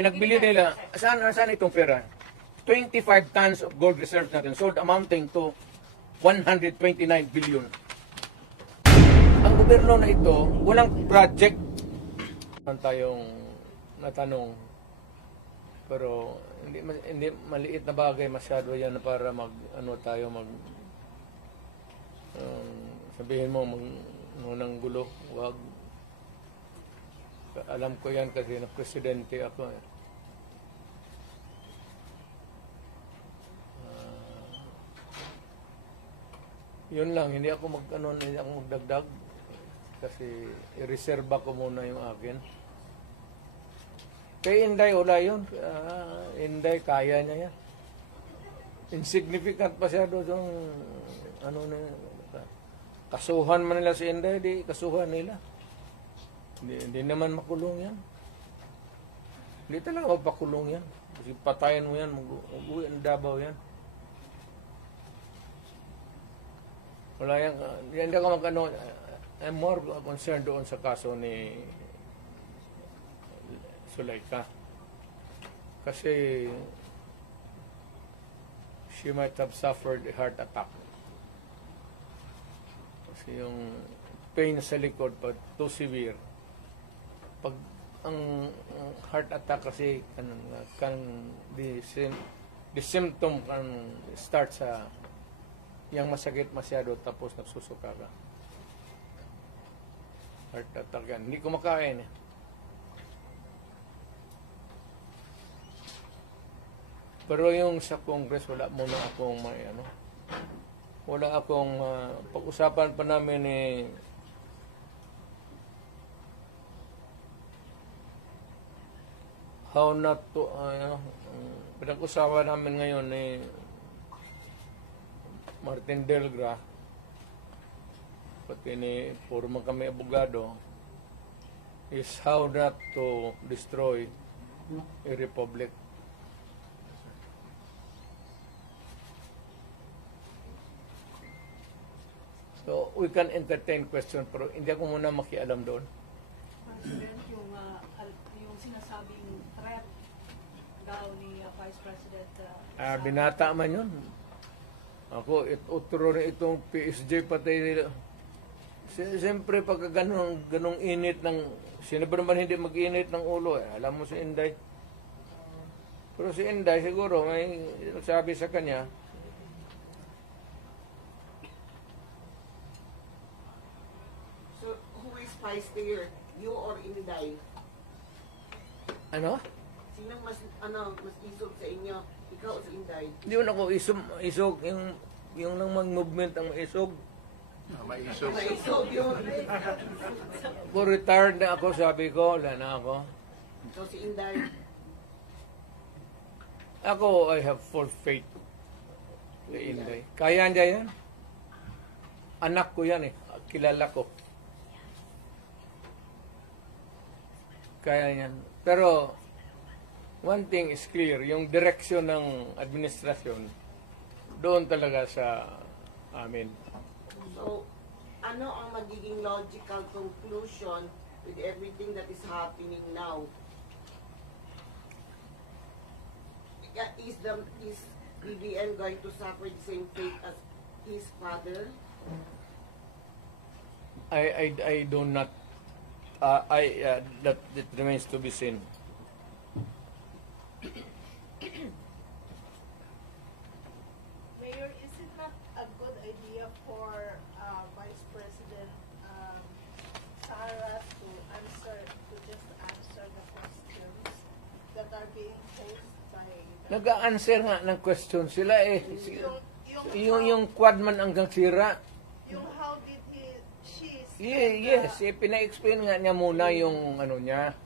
Pinagbili nila, saan itong pera? 25 tons of gold reserves natin sold amounting to 129 billion. Ang gobyerno na ito, walang project. Tayong natanong, pero hindi maliit na bagay masyado yan para sabihin mo nang gulo. Wag. Alam ko yan kasi na presidente ako. Yun lang, hindi ako magdagdag kasi i-reserva ko muna yung akin. Kay Inday, wala yun. Inday, kaya niya yan. Insignificant pa siya doon. Kasuhan man nila si Inday, di kasuhan nila. Hindi naman makulong yan. Hindi talaga magpakulong yan. Kasi patayin mo yan, mag-uwi ang Davao yan. Wala yan. Hindi ako I'm more concerned doon sa kaso ni Zulaika. Kasi she might have suffered a heart attack. Kasi yung pain sa likod pa too severe. Pag ang heart attack kasi the symptom can start sa yung masakit masyado tapos nagsusuka ka. Heart attack yan. Hindi kumakain eh. Pero yung sa Congress, wala muna akong wala akong pag-usapan pa namin how not to pinag-usapan namin ngayon Martin Delgra, pati ni forma kami abogado, is how not to destroy a republic. So, we can entertain question, pero hindi ako muna makialam doon. President, yung sinasabing threat daw ni Vice President... binata man yun. Ako, utro rin itong PSG pati nila. Siyempre, pagka ganong init ng... Sino ba naman hindi mag-init ng ulo? Alam mo si Inday. Pero si Inday, siguro, may nagsabi sa kanya, Vice Mayor, you or Inday? ano? Sinong mas isog sa inyo? Ikaw o si Inday? Hindi mo na ako isog. Yung nang mag-movement ang isog. Maisog. Maisog yun. Kung retired na ako, sabi ko, wala na ako. So si Inday? Ako, I have full faith kay Inday. Kaya niya yan. Anak ko yan eh. Kilala ko. Kaya yan. Pero, one thing is clear, yung direksyon ng administrasyon, doon talaga sa amin. So, ano ang magiging logical conclusion with everything that is happening now? Is BBM going to suffer the same fate as his father? I do not that remains to be seen. Mayor, is it not a good idea for Vice President Sara to just answer the questions that are being posed by Nag-a-answer nga ng question sila eh. Yung quad man hanggang sira. Yung how did she Yes, pina-explain nga niya muna yung niya.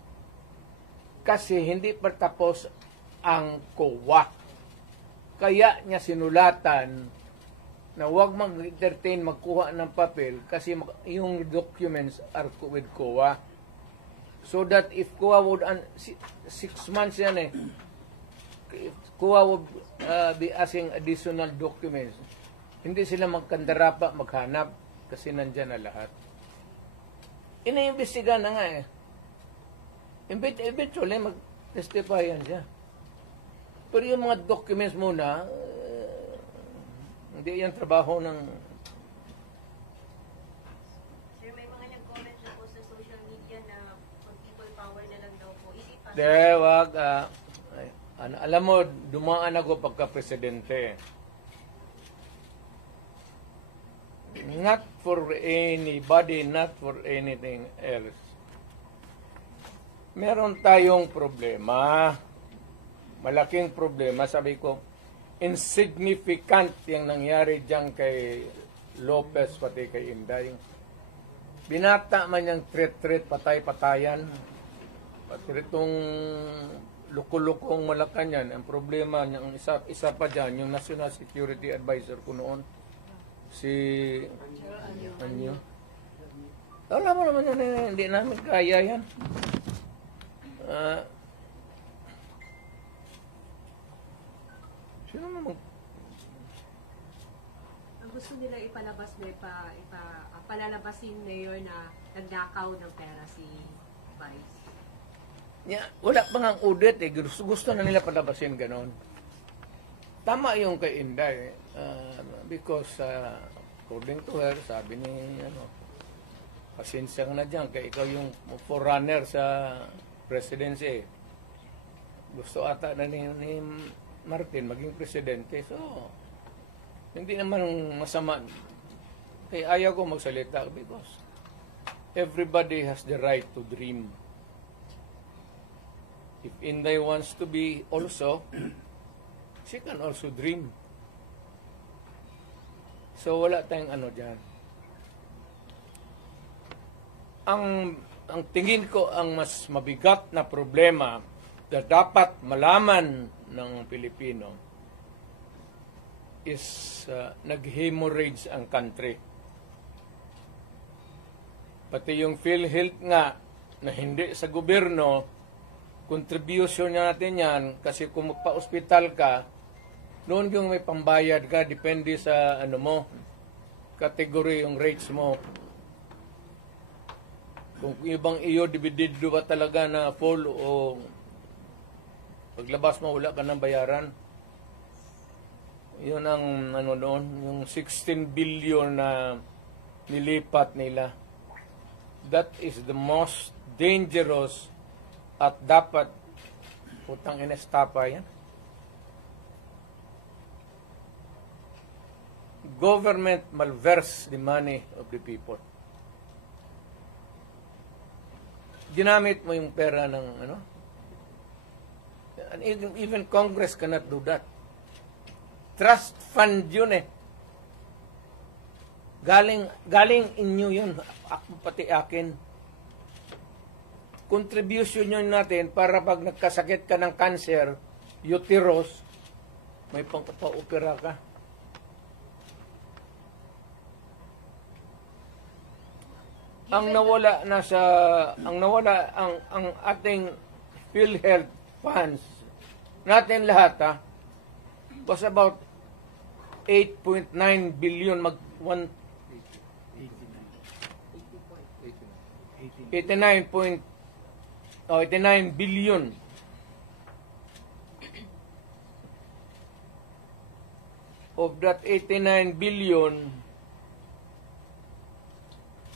Kasi hindi pa tapos ang COA. Kaya niya sinulatan na huwag mag-entertain, magkuha ng papel kasi yung documents are with COA. So that if COA would, 6 months yan eh, if COA would be asking additional documents, hindi sila magkandarapa, maghanap kasi nandyan na lahat. Iniimbestiga na nga eh. Eventually, Testifian siya. Pero yung mga documents muna, hindi yan trabaho ng... Sir, may mga nag-comment na po sa social media na pag people power na lang daw po. Is it possible? De, wag. Alam mo, dumaan ako pagka-presidente. Not for anybody, not for anything else. Meron tayong problema. Malaking problema. Sabi ko, insignificant yung nangyari dyan kay Lopez pati kay Inday. Binata man yung threat, patay-patayan. Pati itong lukulukong Malacanang, ang problema niyang isa pa dyan, yung National Security Advisor ko noon, si Anyo. Alam mo naman yan, hindi namin kaya yan. Sino naman? Ang gusto nila ipalabas na palalabasin mayor na nagnakaw ng pera si Vice. Wala pa nga ang audit eh. Gusto na nila palabasin ganon. Tama yung kay Inday. Because according to her, sabi ni pasensya na dyan kaya ikaw yung forerunner sa presidency. Gusto ata na ni Martin maging presidente. So, hindi naman masama. Kaya ayaw ko magsalita because everybody has the right to dream. If Inday wants to be also, she can also dream. So, wala tayong ano dyan. Ang tingin ko ang mas mabigat na problema na dapat malaman ng Pilipino is nag-hemorrhage ang country. Pati yung PhilHealth nga na hindi sa gobyerno, contribution natin yan kasi kung magpa-hospital ka, noon yung may pambayad ka, depende sa ano mo, category yung rates mo. Kung ibang iyo, dividido ba talaga na full o paglabas mo, wala ka ng bayaran. Yun ang ano noon, yung 16 billion na nilipat nila. That is the most dangerous at dapat putang inestapa yan. Government malverse the money of the people. Ginamit mo yung pera ng ano? And even Congress cannot do that. Trust fund yun eh. Galing inyo yun. Ako pati akin. Contribution yun natin para pag nagkasakit ka ng cancer, uterus, may pangpa-opera ka. Ang ating PhilHealth funds natin lahat was about 8.9 billion 89 billion. Of that 89 billion,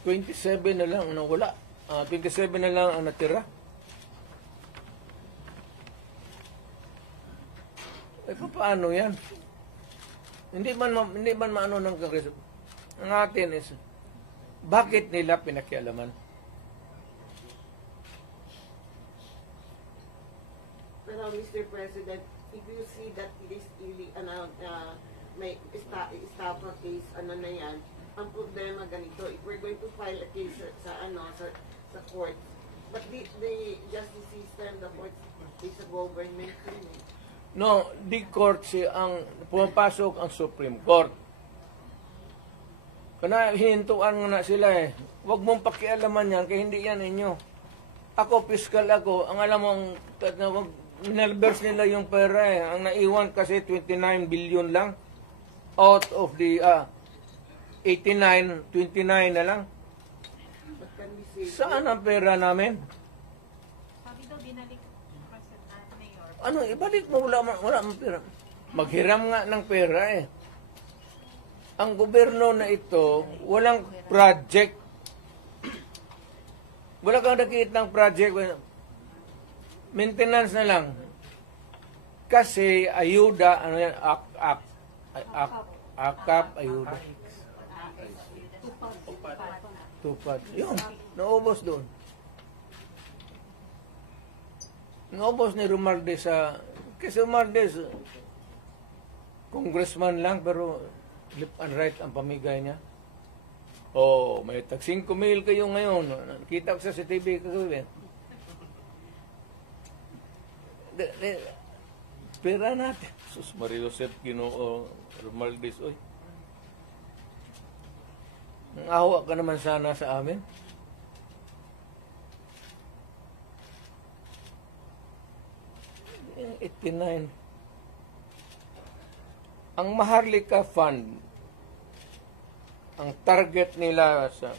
27 na lang ang nawala. 27 na lang ang natira. Paano yan? Hindi man maano ng Kongreso. Ang atin is, bakit nila pinakialaman? Pero Mr. President, if you see that it is really, may estafa case, na yan, ang problema ganito, if we're going to file a case sa court, but the justice system, the court is a government thing. No, the court ang pumapasok ang Supreme Court. Kana hinintuan na sila eh. Huwag mong pakialaman yan, kaya hindi yan inyo. Ako, fiscal ako, ang alam mong minalverse nila yung pera eh. Ang naiwan kasi 29 billion lang. Out of the 89, 29 na lang. But can we say, Saan ang pera namin? Sabi daw, binalik ano, ibalik mo, wala mang pera. Maghiram nga ng pera eh. Ang gobyerno na ito, walang project. Wala kang nakikita ng project. Maintenance na lang. Kasi ayuda, ano yan, akap, ayuda. Tupad. Yun, naubos doon. Naubos ni Romualdez sa... Kasi Romualdez, congressman lang, pero left and right ang pamigay niya. Oh, may tag 5 mil kayo ngayon. Nakita ko sa CTV kagabi. Pera natin. Sus Mario Joseph Ginoo Romualdez, oy. Nang ka naman sana sa amin. Yung 89. Ang Maharlika Fund, ang target nila sa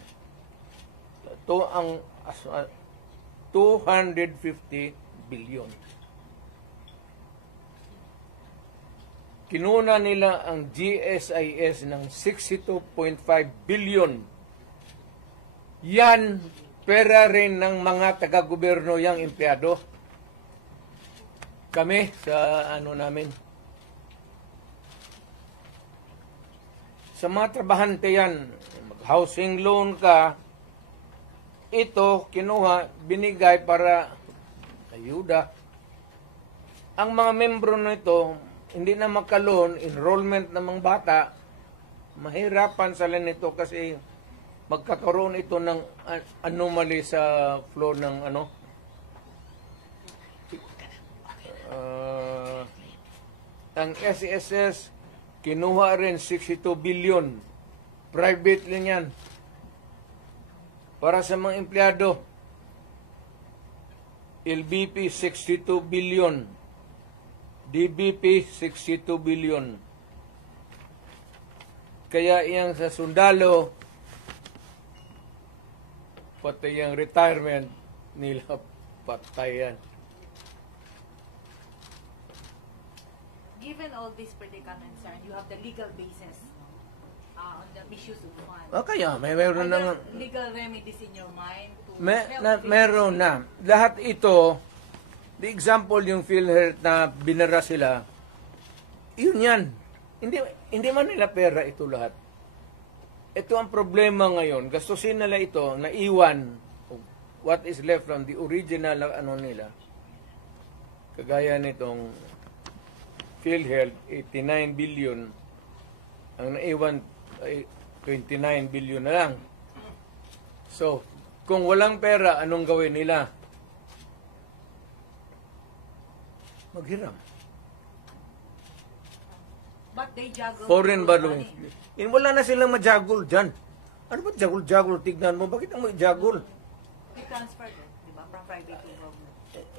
ang 250 billion. Kinuna nila ang GSIS ng 62.5 billion. Yan, pera rin ng mga taga-gobyerno yang empleyado. Kami sa ano namin. Sa mga trabahante yan, housing loan ka, ito kinuha, binigay para ayuda. Ang mga membro nito, hindi na makaloon, enrollment ng mga bata, mahirapan sila nito kasi magkakaroon ito ng anomaly sa flow ng ano. Ang SSS, kinuha rin 62 billion. Private lang yan. Para sa mga empleyado, LBP 62 billion. DBP 62 billion. Kaya iyang sa sundalo, pati yung retirement nila patayan. Given all these predicaments, sir, you have the legal basis on the misuse of funds. Kaya mayroon Are na there legal remedies in your mind to meron na. Lahat ito, the example yung PhilHealth na binara sila, yun yan. Hindi man nila pera ito lahat. Ito ang problema ngayon. Gastusin nila ito, naiwan what is left from the original ano nila. Kagaya nitong PhilHealth, 89 billion. Ang naiwan ay 29 billion na lang. So, kung walang pera, anong gawin nila? Maghiram. But they juggle Foreign with balloons. money. Wala na silang majagul dyan. Ano ba jagul-jagul? Tignan mo, bakit ang majagul? They transfer it, di ba, from private to government.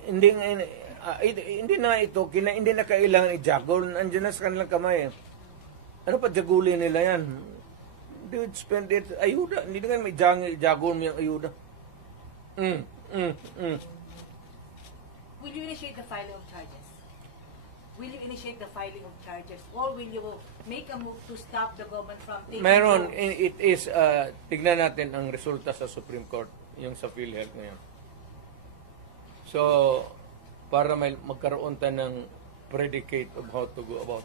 Hindi na ito, hindi na kailangan i-jagul. Andiyan na sa kanilang kamay. Ano pa jagulin nila yan? They would spend it. Ayuda. Hindi na may jagul mo yung ayuda. Will you initiate the filing of charges? Will you initiate the filing of charges? Or will you make a move to stop the government from taking Meron, loans? it is, tignan natin ang resulta sa Supreme Court, yung sa PhilHealth ngayon. So, para magkaroon tayo ng predicate of how to go about.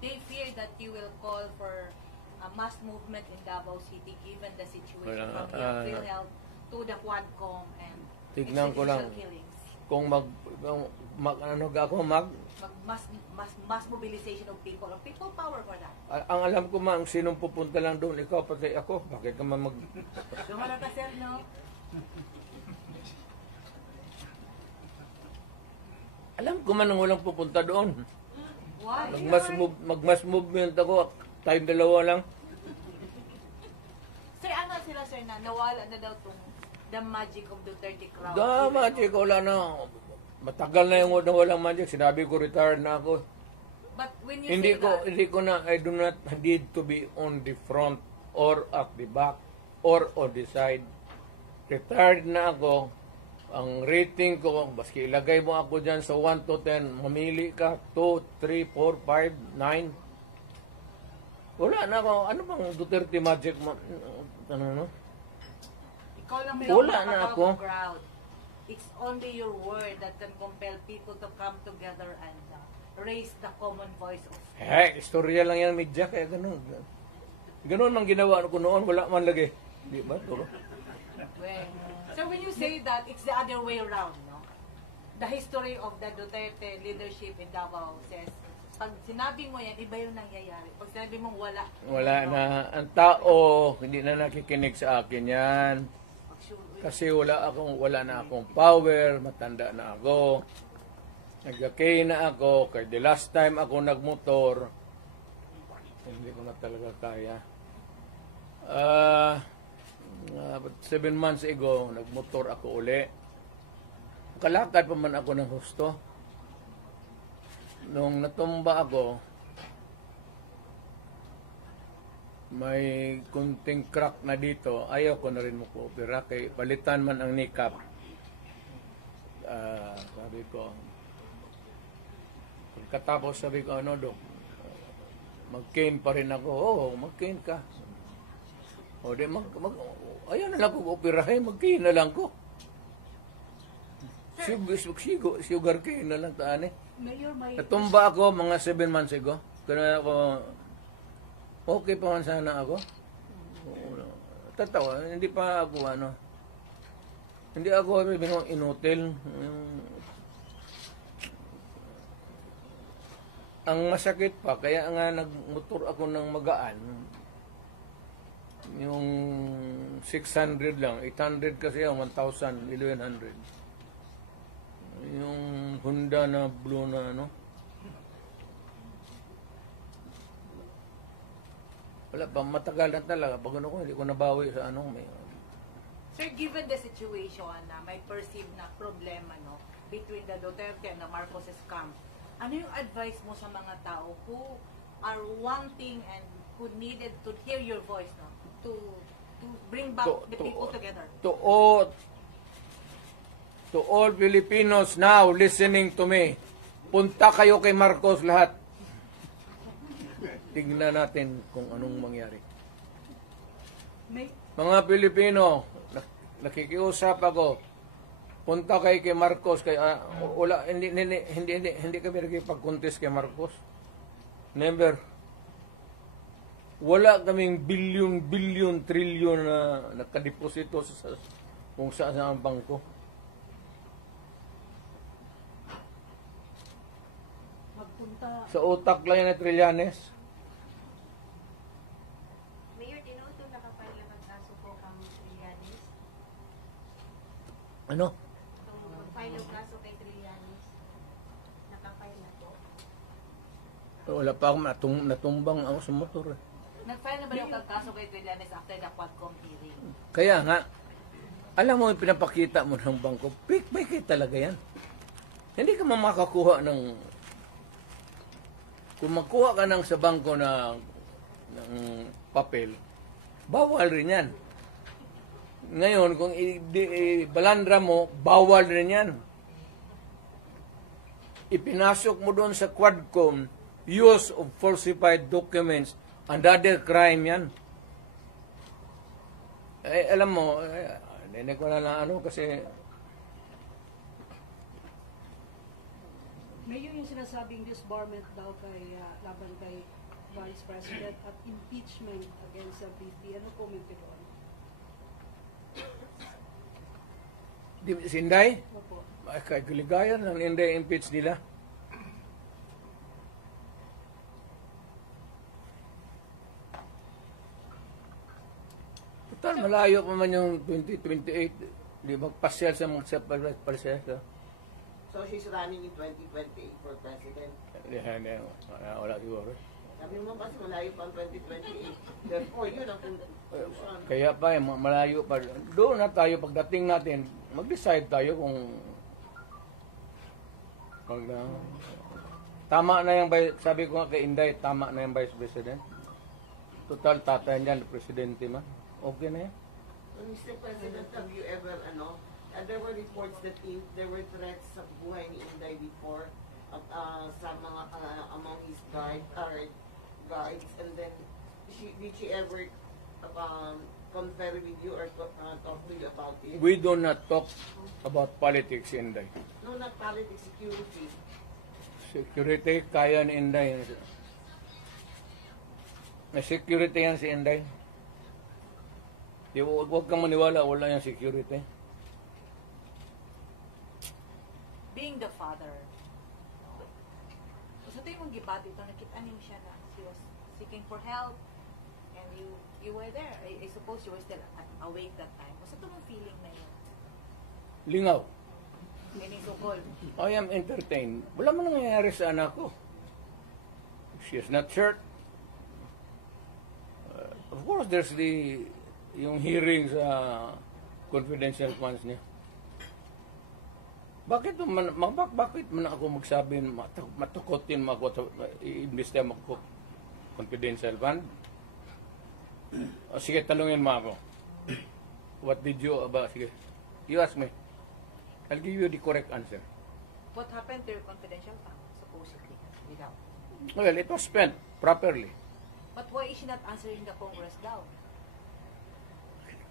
They fear that you will call for a mass movement in Davao City given the situation from the PhilHealth to the Quadcom and Tignan ko lang. extrajudicial killings. Kung Mass mobilization of people power for that. ang alam ko ang sinong pupunta lang doon, ikaw pati ako, bakit ka man Dumala ka, sir, no? alam ko man ang walang pupunta doon. Why? Magmass movement ako, tayong dalawa lang. Sir, ano sila, sir, na nawala na daw tong the magic of Duterte crowd? Magic, wala na. Matagal na yung walang magic. Sinabi ko, retired na ako. But when you say that, Hindi ko na, I do not need to be on the front or at the back or on the side. Retired na ako. Ang rating ko, baski ilagay mo ako dyan sa 1 to 10, mamili ka, 2, 3, 4, 5, 9. Wala na ako. Ano bang Duterte magic? Ano? Ikaw lang may Wala na makakatawag ako. ng crowd. It's only your word that can compel people to come together and raise the common voice of Istorya lang yan, media, kaya ganun. Ganun ang ginawa ko noon, wala man lagi. Di ba? Turo. So when you say that, it's the other way around, no? The history of the Duterte leadership in Davao says, pag sinabi mo yan, iba yung nangyayari. Pag sinabi mo wala. Wala na. Ang tao, hindi na nakikinig sa akin yan. Kasi wala na akong power, matanda na ako. Nagkakay na ako, kaya the last time ako nagmotor, hindi ko na talaga kaya. 7 months ago, nagmotor ako uli. Kalakad pa man ako ng husto. Nung natumba ako, may kunting crack na dito. Ayaw ko na rin mag-opera. Kay palitan man ang kneecap. Sabi ko, pagkatapos sabi ko, ano Dok, mag-cane pa rin ako. Oo, mag-cane ka. O di, ayaw na lang ko operahin, mag-cane na lang ko. Sugar cane na lang taan eh. Mayor, may... Natumba ako mga 7 months ago. Kaya ako, okay pa man sana ako. Tatawa, hindi pa ako hindi ako inutil. Ang masakit pa, kaya nga nagmotor ako ng magaan. Yung 600 lang, 800 kasi yung 1,000, 1,100. Yung Honda na blue na wala pa, matagal na talaga. Pag ako, hindi ko nabawi sa may... Sir, given the situation na may perceived na problema between the Duterte and the Marcoses camp, ano yung advice mo sa mga tao who are wanting and who needed to hear your voice to bring back the people together? To all Filipinos now listening to me, punta kayo kay Marcos lahat. Tignan natin kung anong mangyari. Mga Pilipino, nakikiusap ako. Punta kayo kay Marcos, wala hindi kami nakipag-contest kay Marcos. Never. Wala kaming bilyon, trilyon na nakadeposito sa kung saan ang bangko. Sa utak lang yan na Trillanes. Mayor, tinuto nakapile lang ang kaso po kang Trillanes. Ano? Itong mag-file ang kaso kay Trillanes. Nakapile na po. Wala pa ako natumbang ako sa motor. Nag-file na ba yung kaso kay Trillanes after the Quadcom hearing? Kaya nga, alam mo, pinapakita mo ng bangko, may talaga yan. Hindi ka makakuha ng... Kung magkuha ka sa bangko ng papel, bawal rin yan. Ngayon, kung balandra mo, bawal rin yan. Ipinasok mo doon sa Quadcom, use of falsified documents, another crime yan. Alam mo, hindi ko na kasi... Mayor, yung sinasabing disbarment daw laban kay Vice President at impeachment against the VP, ano comment ito? Sinday? Opo. Kay Kuligayan lang, hindi impeach nila. Total, malayo pa man yung 2028. Di ba, pasyal sa mga pasyal. So she's running in 2028 for president. Wala siguro. Sabi mo kasi malayo pa ang 2028. Therefore, yun ang conclusion. Kaya pa, malayo pa. Doon na tayo, pagdating natin, mag-decide tayo kung tama na yung, sabi ko nga kay Inday, tama na yung Vice President. Total, tatay niyan, Presidente man. Okay na yan. Mr. President, have you ever, there were reports that there were threats sa buhay ni Inday before sa mga among his guards, and then did she ever confer with you or talk to you about it? We do not talk about politics, Inday. No, not politics, security. Security, kaya ni Inday. May security yan si Inday. Huwag kang maniwala, wala yung security. Being the father, sa ito yung gibati ito, nakita niyo siya na she was seeking for help, and you were there. I suppose you were still awake that time. Sa ito yung feeling na yun? Lingaw. Sinisukol. I am entertained. Wala man nangyayari sa anak ko. She is not hurt. Of course, there's yung hearing sa confidential funds niya. Bakit man ako magsabi, matukotin mo ako, i-imbestiya mo ako confidential fund? O, sige, talungin mo ako. What did you about? Sige, you ask me. I'll give you the correct answer. What happened to your confidential fund, supposedly, without? Well, it was spent properly. But why is she not answering the Congress daw?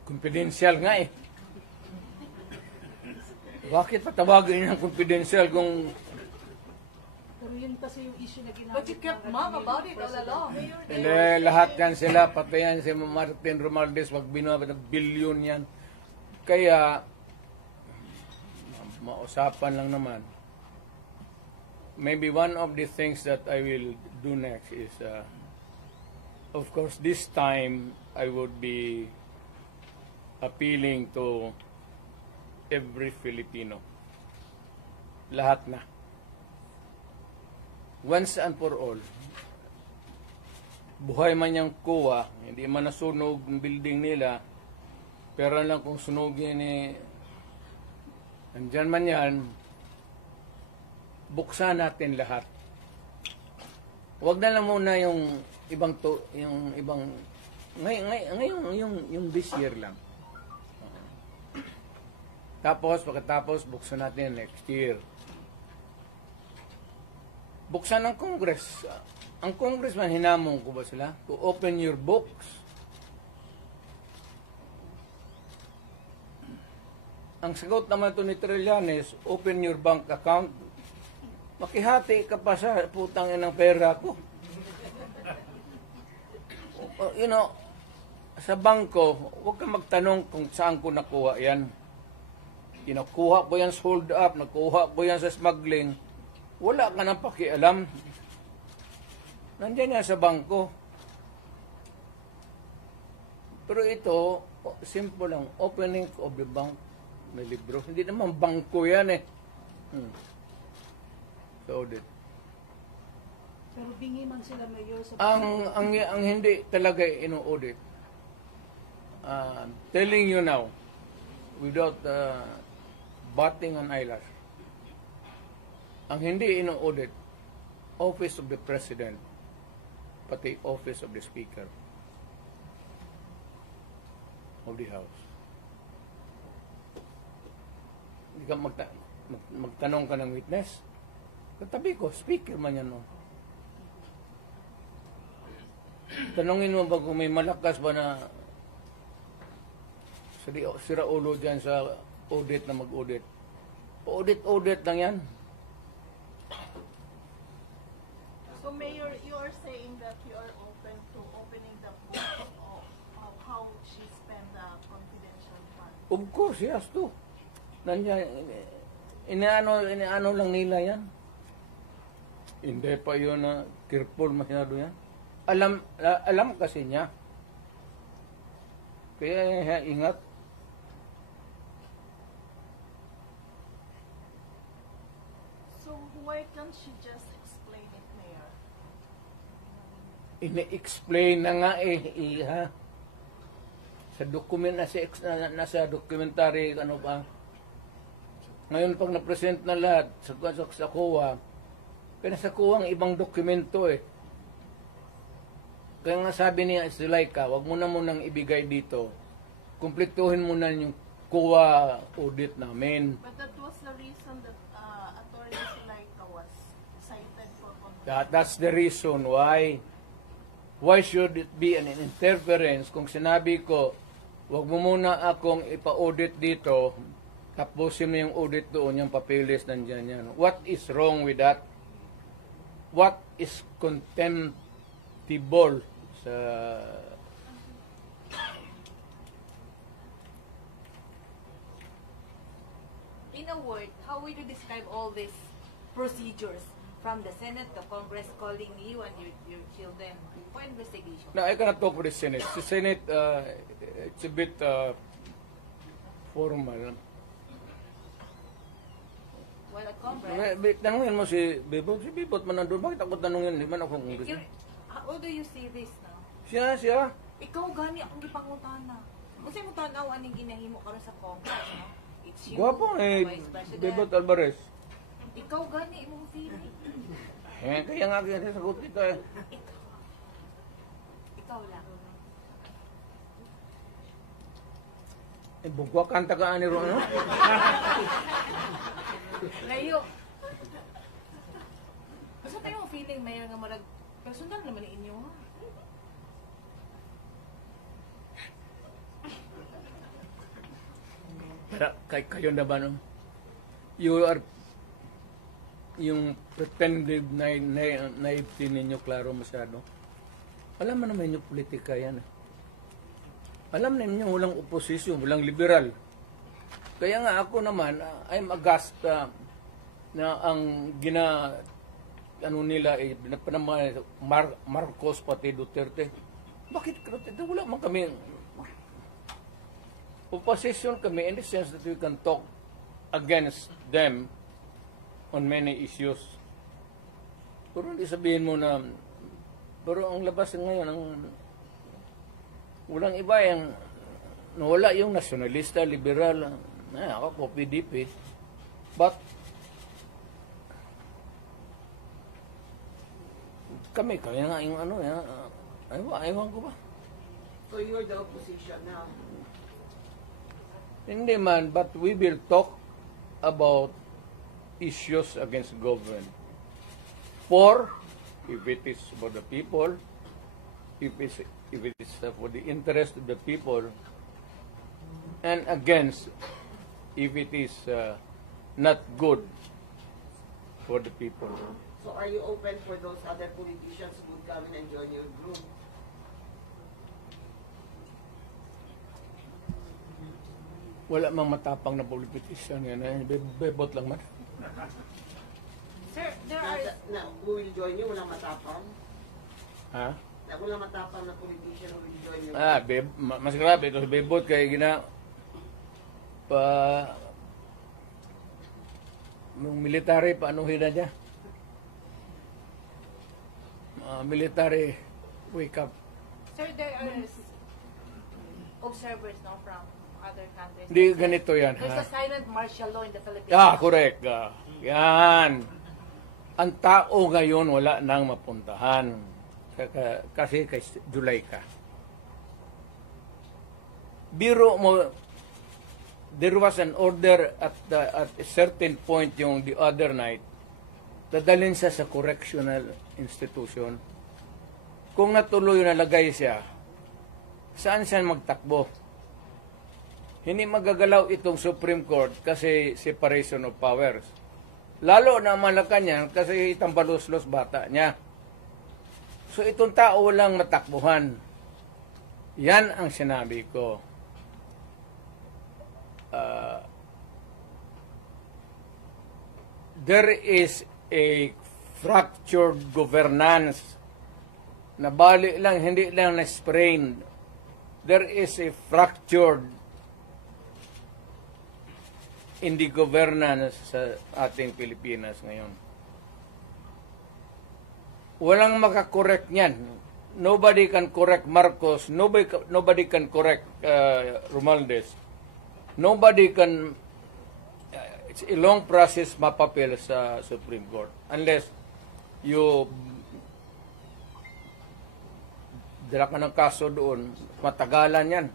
Confidential nga eh. Bakit patawagin ng confidential kung... Pero yun kasi yung issue na ginamit. But you kept mum about it all along. Hindi, lahat yan sila, pati yan si Martin Romualdez, wag binabot ng bilyon yan. Kaya, mausapan lang naman. Maybe one of the things that I will do next is, of course, this time I would be appealing to every Filipino. Lahat na. Once and for all. Buhay man yung kuwa, hindi man nasunog ang building nila, pero lang kung sunugin andyan man yan, buksan natin lahat. Huwag na lang muna yung ibang ngayon yung this year lang. Tapos pagkatapos buksan natin next year. Buksan ng Congress. Ang Congressman, hinamon ko ba sila? To open your books. Ang sagot naman ito ni Trillanes, open your bank account. Makihati ka pa sa putang ng pera ko. You know, sa bangko, huwag ka magtanong kung saan ko nakuha yan. Nakuha ko yan sa hold up, nakuha ko yan sa smuggling. Wala ka nang pakialam. Nandiyan yan sa bangko. Pero ito, simple lang, opening of the bank. May libro. Hindi naman bangko yan eh. So, audit. Pero bingi man sila mayor sa... Ang hindi talaga ino-audit. Telling you now, without batting an eyelash, ang hindi ino-audit, Office of the President, pati Office of the Speaker of the House. Hindi ka magtanong ka ng witness. Katabi ko, speaker man yan. No? Tanongin mo ba kung may malakas ba na sira ulo dyan sa audit na mag-audit. Audit lang yan. So, Mayor, you are saying that you are open to opening the book of how she spent the confidential fund. Of course, he has to. Nandiyan, inaano lang nila yan. Hindi pa yun na careful masyado yan. Alam kasi niya. Kaya ingat. So, why can't she just explain it, Mayor? Ine-explain na nga ha. Sa document nasa documentary ano pa. Ngayon pag na-present na lahat sa COA, kaya sa COA ang ibang dokumento eh. Kaya nga sabi niya Zuleika, wag mo na munang ibigay dito. Kumpletuhin mo na yung COA audit namin. But that was the reason that Attorney Zulaika was cited for contempt. That's the reason why. Why should it be an interference kung sinabi ko, wag mo muna akong ipa-audit dito, tapusin mo yung audit doon, yung papilis nandyan yan. What is wrong with that? What is contemptible sa... In a word, how would you describe all these procedures from the Senate, the Congress calling you and your children for investigation? Now, I cannot talk for the Senate. The Senate, it's a bit formal. Well, at Congress, Tanungin mo si Bebot. Si Bebot man nandun. Bakit ako tanungin? Di man ako Congress. how do you see this now? Siya. Ikaw gani akong gipangutana. Kasi mo tanaw aning ginahimo karon sa Congress, no? It's you, Guwapo the Vice President. Bebot Alvarez. Ikaw gani imong feeling. Kaya nga sagot kita eh. Ikaw lang. Bugwa kanta ka ani ron, no? Layo. Basta tayo feeling mayor nga marag personal naman ni inyo, ha? Kayo na ba, no? You are yung pretended naivety ninyo klaro masyado. Alam mo naman yung politika yan. Alam na ninyo walang oposisyon, walang liberal. Kaya nga ako naman, I'm aghast na ang nila Marcos pati Duterte. Bakit Duterte? Wala man kami. Opposition kami in the sense that we can talk against them on many issues. Pero hindi sabihin mo na, pero ang labas ngayon, walang iba yung, wala yung nasyonalista, liberal, ako po PDP. But, kami nga yung ayaw ko ba? So you're the opposition now. Hindi man, but we will talk about issues against government. For, if it is for the people, if it is for the interest of the people, and against, if it is not good for the people. So are you open for those other politicians who would come in and join your group? Wala mang matapang na politician yan. Bebot lang man. Sir, there are... Who will join you? Walang matapang? Ha? Walang matapang na politician who will join you? Mas grabe. Ito bebot kaya yung military, paanuhin na niya. Military, wake up. Sir, there are observers now from other countries. Hindi ganito yan, There's ha? a silent martial law in the Philippines. Correct. Yan. Ang tao ngayon wala nang mapuntahan. Kasi kay July ka. Biro mo, there was an order at a certain point yung the other night, dadalhin siya sa correctional institution. Kung natuloy nalagay siya, saan siya magtakbo? Hindi magagalaw itong Supreme Court kasi separation of powers. Lalo na Malacanang kasi itambalos-los bata niya. So itong tao walang matakbuhan. Yan ang sinabi ko. There is a fractured governance na bali lang, hindi lang na-sprain. There is a fractured in the governance sa ating Pilipinas ngayon. Walang makakorek niyan. Nobody can correct Marcos. Nobody can correct Romualdez. Nobody can... it's a long process mapapil sa Supreme Court. Unless you dala ka ng kaso doon, matagalan yan.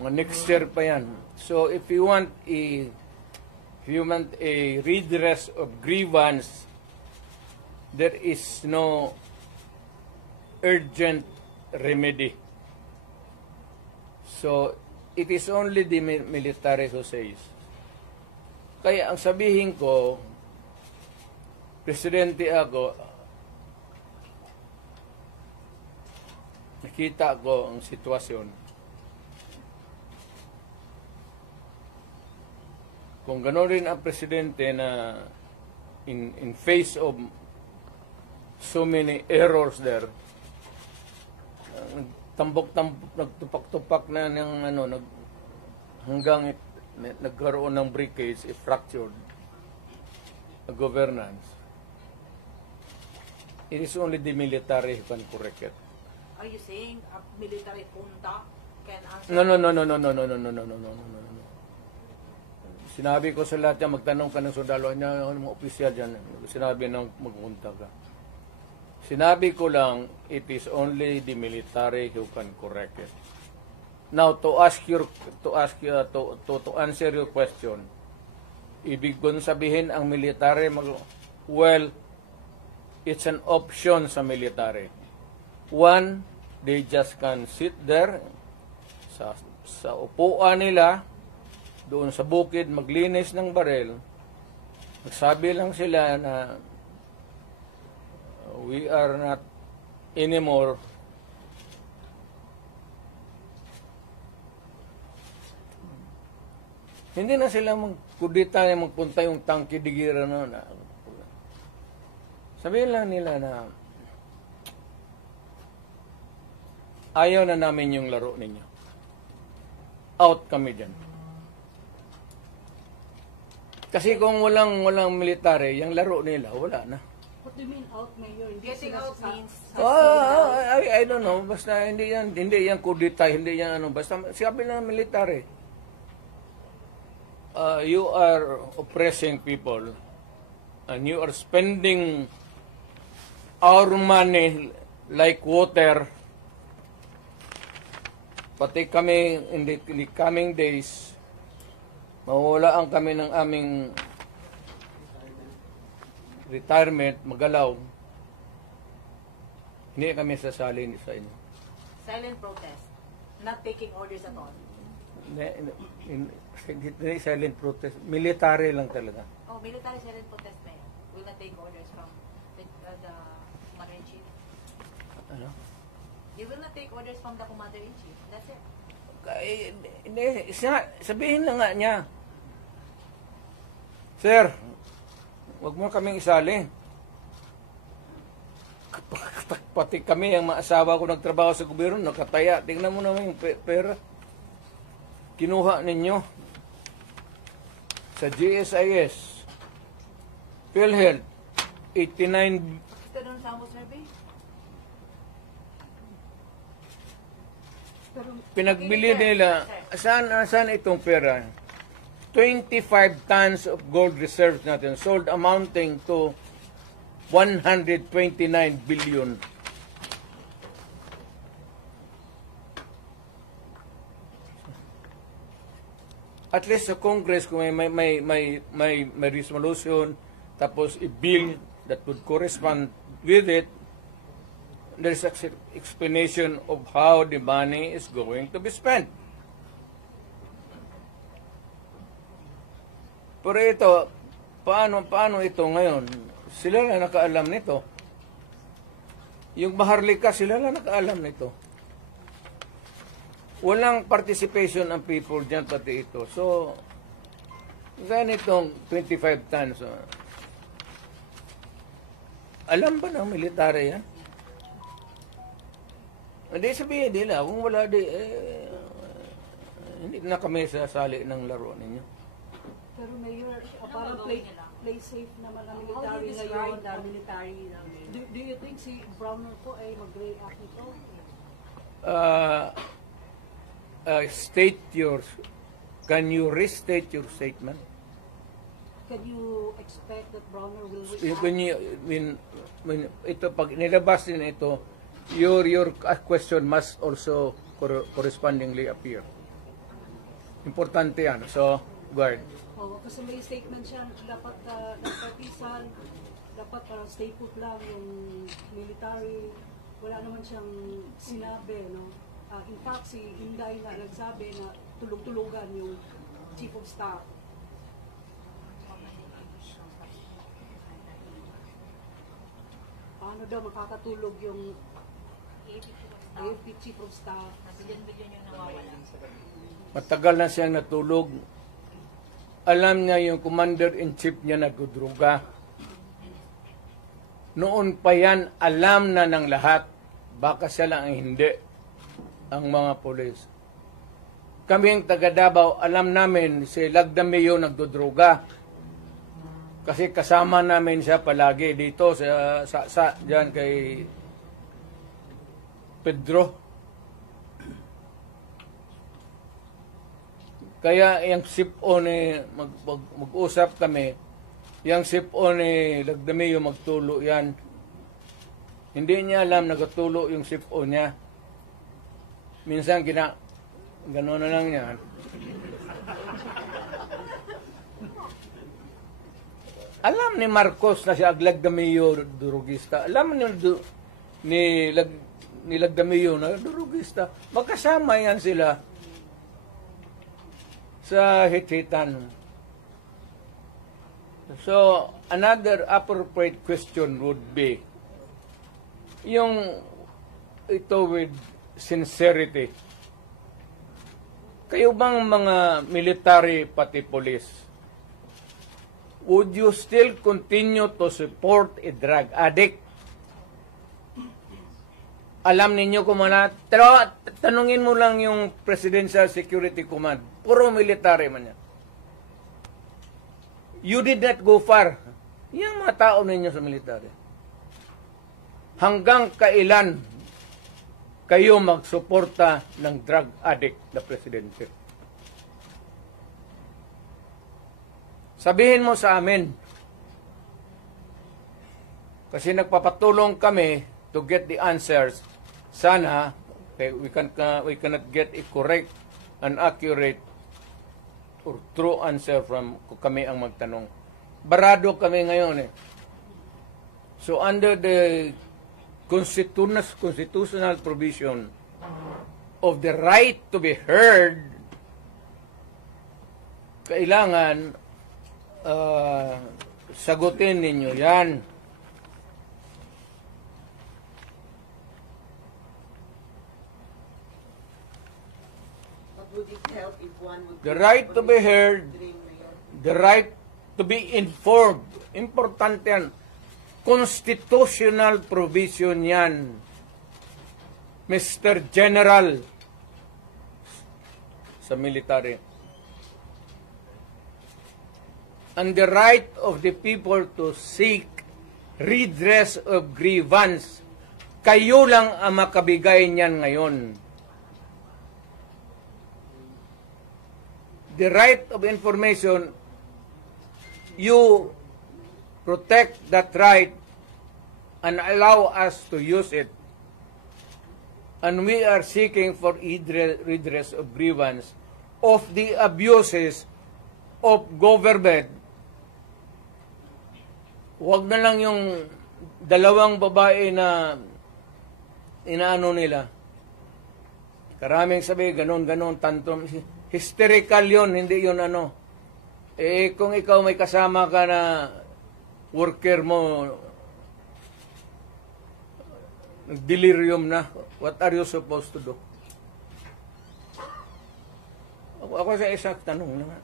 Mga next year pa yan. So if you want a redress of grievance, there is no urgent remedy. So it is only the military who says. Kaya ang sabihin ko, presidente ako, nakita ko ang sitwasyon. Kung gano'n rin ang presidente na in face of so many errors there, nagtupak-tupak na ng hanggang nagkaroon ng breakage, fractured governance. It is only the military who can correct it. Are you saying a military junta can answer? No. Sinabi ko sa lahat yan, magtanong ka ng sundalo niya, mga opisyal dyan, sinabi nang magpunta ka. Sinabi ko lang, it is only the military who can correct it. Now, to answer your question, ibig kong sabihin ang military, well, it's an option sa military. One, they just can sit there sa upuan nila, doon sa bukid, maglinis ng baril. Magsabi lang sila na we are not anymore hindi na sila magkudita na magpunta yung tangki digira na. Sabihin lang nila na ayaw na namin yung laro ninyo. Out kami dyan. Kasi kung walang military, yung laro nila, wala na. What do you mean out, Mayor? Hindi Getting sila out sa- means I don't know. Basta hindi yan kudita, hindi yan ano. Basta sabi ng military, you are oppressing people and you are spending our money like water. Pati kami in the coming days, mawawalaan kami ng aming retirement, magalaw. Hindi kami sasali sa inyo. silent protest, not taking orders at all. Hindi silent protest. Military lang talaga. Oh, military silent protest, Mayor. Will not take orders from the Commander-in-Chief. Ano? You will not take orders from the Commander-in-Chief. That's it. Hindi, sabihin na nga niya, Sir, wag mo kaming isali. Pati kami, ang mga asawa ko nagtrabaho sa gobyerno, nakataya. Tingnan mo naman yung pera. Kinuha ninyo sa GSIS, PhilHealth, 89 Mr. Don Sambo survey? pinagbili nila. Saan itong pera? 25 tons of gold reserves natin sold amounting to 129 billion. At least sa Congress kung may resolution tapos i-bill that would correspond with it, there's an explanation of how the money is going to be spent. Pero ito, paano ito ngayon? Sila na nakaalam nito. Yung Maharlika, sila na nakaalam nito. Walang participation ang people dyan, pati ito. So, ganitong 25 tons. Alam ba ng military yan? Hindi sabihin nila, kung wala hindi na kami sasali ng laro ninyo. Pero Mayor, parang play safe naman ang How do military you describe ngayon. the military namin? Do you think si Browner po ay mag-react ito? Can you restate your statement? Can you expect that Browner will react? When ito, pag nilabas din ito, your question must also correspondingly appear. Importante yan. So, guard. Oo, kasi may statement siya, dapat nagpatisan, dapat stay put lang yung military. Wala naman siyang sinabi, no? In fact, si Inday nga nagsabi na tulog-tulugan yung chief of staff. Paano daw makakatulog yung AFP chief of staff? Bilyon-bilyon yung nawawala. Matagal na siyang natulog. Alam niya yung commander-in-chief niya nagdudruga. Noon pa yan, alam na ng lahat. Baka siya lang ang hindi. Ang mga polis. Kaming taga Davao, alam namin si Lagdameo nagdudruga. Kasi kasama namin siya palagi dito sa diyan kay Pedro. Kaya yung SIPO ni mag-usap kami, yung SIPO ni Lagdameo magtulo yan. Hindi niya alam nagtulo yung SIPO niya. Minsan gano'n na lang yan. Alam ni Marcos na si Lagdameo durugista. Alam ni Lagdameo na durugista. Magkasama yan sila sa hit-hitan. So, another appropriate question would be, yung ito with sincerity. Kayo bang mga military pati police, would you still continue to support a drug addict? Alam ninyo kung mana, pero tanungin mo lang yung Presidential Security Command. Puro military man yan. You did not go far. Yung mga tao ninyo sa military. Hanggang kailan kayo magsuporta ng drug addict na presidente? Sabihin mo sa amin. Kasi nagpapatulong kami to get the answers. Sana we cannot get a correct and accurate or true answer from kami ang magtanong. Barado kami ngayon eh. So under the constitutional provision of the right to be heard, kailangan sagutin ninyo yan. But would it help if one would... The right to be heard, the right to be informed. Importante yan. Constitutional provision yan. Mr. General sa military. And the right of the people to seek redress of grievance. Kayo lang ang makabigay niyan ngayon. The right of information, you protect that right and allow us to use it. And we are seeking for redress of grievance of the abuses of government. Huwag na lang yung dalawang babae na inaano nila. Karaming sabi, ganon, tantrum. Hysterical yun, hindi yun ano. Eh, kung ikaw may kasama ka na worker mo, delirium na, what are you supposed to do? Ako sa isang tanong na.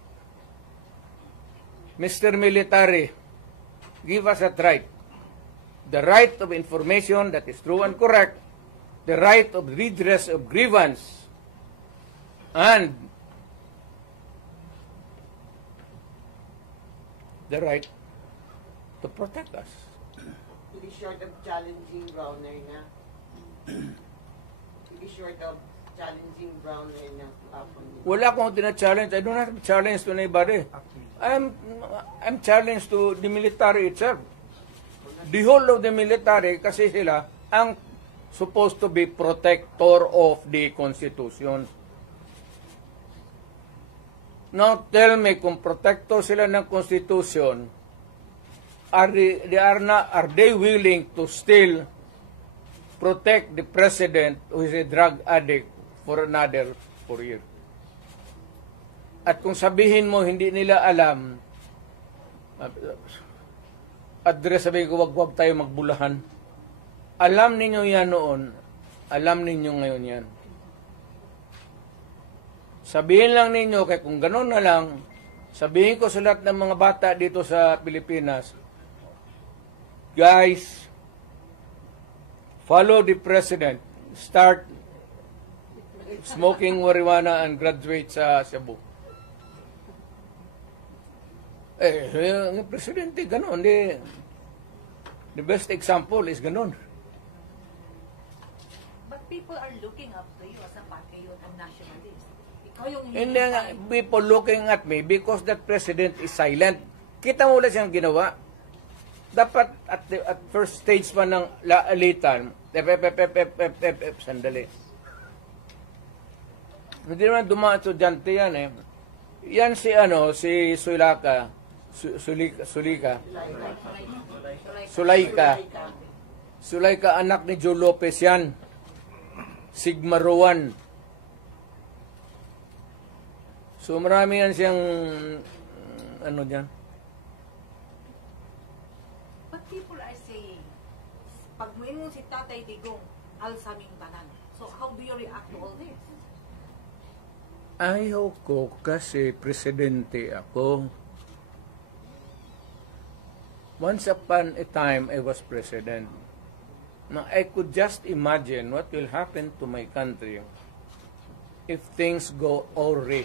Mr. Military, give us that right. The right of information that is true and correct, the right of redress of grievance, and the right to protect us. To be short of challenging Browner na. To be short of challenging Browner na. Wala akong tina-challenge. I don't have to challenge to anybody. I'm challenged to the military itself. The whole of the military, kasi sila ang supposed to be protector of the Constitution. Now tell me, kung protector sila ng Constitution, are they willing to still protect the president who is a drug addict for another 4 years? At kung sabihin mo hindi nila alam, address sabihin ko, wag tayo magbulahan. Alam ninyo yan noon, alam ninyo ngayon yan. Sabihin lang ninyo, kaya kung gano'n na lang, sabihin ko sa lahat ng mga bata dito sa Pilipinas, guys, follow the president. Start smoking marijuana and graduate sa Cebu. Yung presidente, gano'n. The best example is gano'n. But people are looking up to you as a patriot and nationalist. Ikaw yung And then, people looking at me because that president is silent. Kita mo ulit siyang ginawa. Dapat at first stage pa ng laalitan, sandali. Hindi naman dumaan estudyante yan eh. Yan si Sulaika, anak ni Joe Lopez yan. Sigma Rowan. So marami yan siyang dyan. But people are saying, pag moingon si Tatay Digong, alsaming tanan. So how do you react to all this? Ayaw ko kasi presidente ako. Once upon a time, I was president. Now, I could just imagine what will happen to my country if things go awry.